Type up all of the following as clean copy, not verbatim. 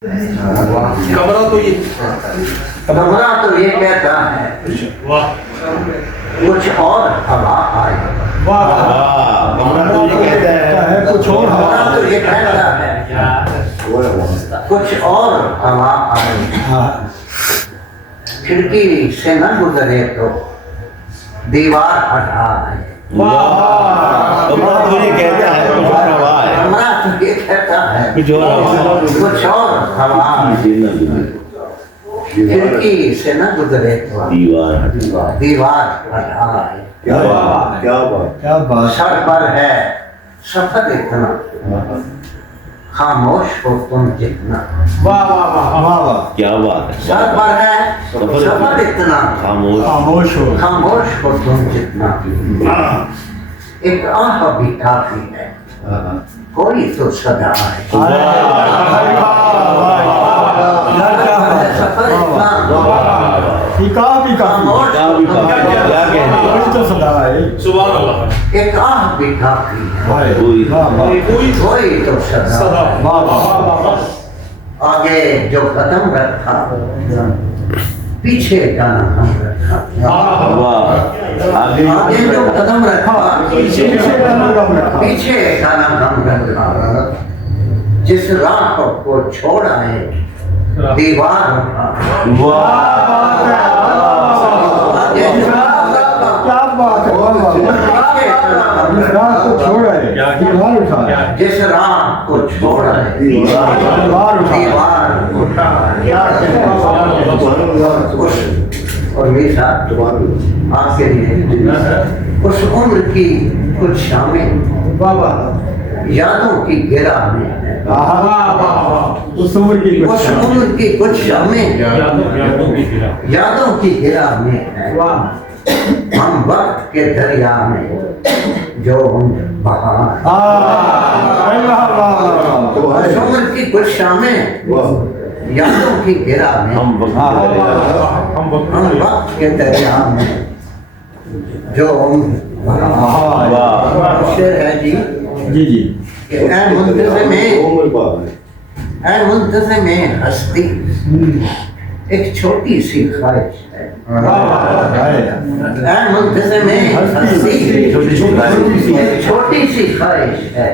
کمرہ تو یہ کہتا ہے کچھ اور ہوا آئے. کمرہ تو یہ کہتا ہے کچھ اور کمرہ تو یہ کہتا ہے کچھ اور ہوا آئے. کھڑکی سے نہ گزرے تو دیوار ہٹا آئے. کمرہ تو یہ کہتا ہے کچھ اور ہوا ہے. کمرہ تو یہ کہتا ہے کچھ اور کچھ اور ہوا آئے. کھڑکی سے نہ گزرے تو دیوار ہٹا آئے. کیا بات. سر پر ہے سفر اتنا خاموش ہو تم جتنا. کیا بات ہے. سر پر ہے سفر اتنا خاموش ہو. خاموش ہو تم جتنا. ایک آہ بھی کافی ہے کوئی تو صدا ہے. سفر اتنا خاموش کوئی تو صدا ہے. ایک آہ بھی کافی ہے کوئی تو صدا ہے. آگے جو قدم رکھا پیچھے کا نہ ہم رکھا. آگے جو قدم رکھا پیچھے کا نہ ہم رکھا. جس راہ کو چھوڑ آئے دیوار اٹھا. جس راہ کو چھوڑ آئے دیوار اٹھا. اور میرے ساتھ آپ کے لیے اس عمر کی کچھ شامیں یادوں کی گرہ میں ہے. اس عمر کی کچھ شامیں یادوں کی گرہ میں ہے. ہم وقت کے دریا میں جو بہار. اس عمر کی کچھ شامیں یادوں کی گرہ میں ہم وقت کے دریا میں جو شعر ہے جی کہ اے منتظم ہستی ایک چھوٹی سی خواہش ہے. اے منتظم ہستی ایک چھوٹی سی خواہش ہے.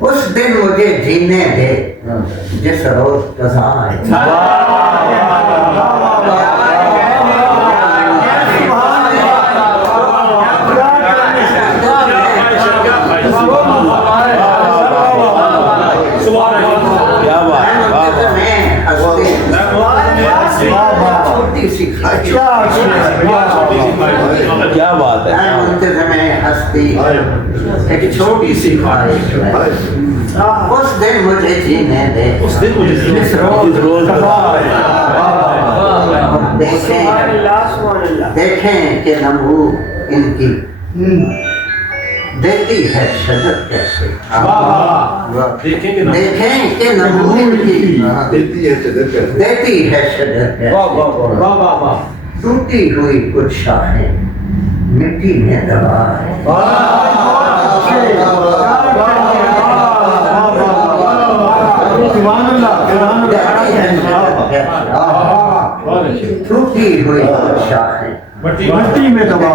اس دن مجھے جینے دے جس روز قضا ہے. کیا بات ہے. منتظم ہستی ایک چھوٹی سی خواہش ہے. اس دن مجھے جینے دے جس روز دیکھیں کہ نمو ان کی دیتی ہے شجر کیسے. دیکھیں کہ نمو ان کی دیتی ہے شجر کیسے. ٹوٹی ہوئی کچھ شاخیں مٹی میں دبا ہے. ٹوٹی ہوئی کچھ شاخیں مٹی میں دبا.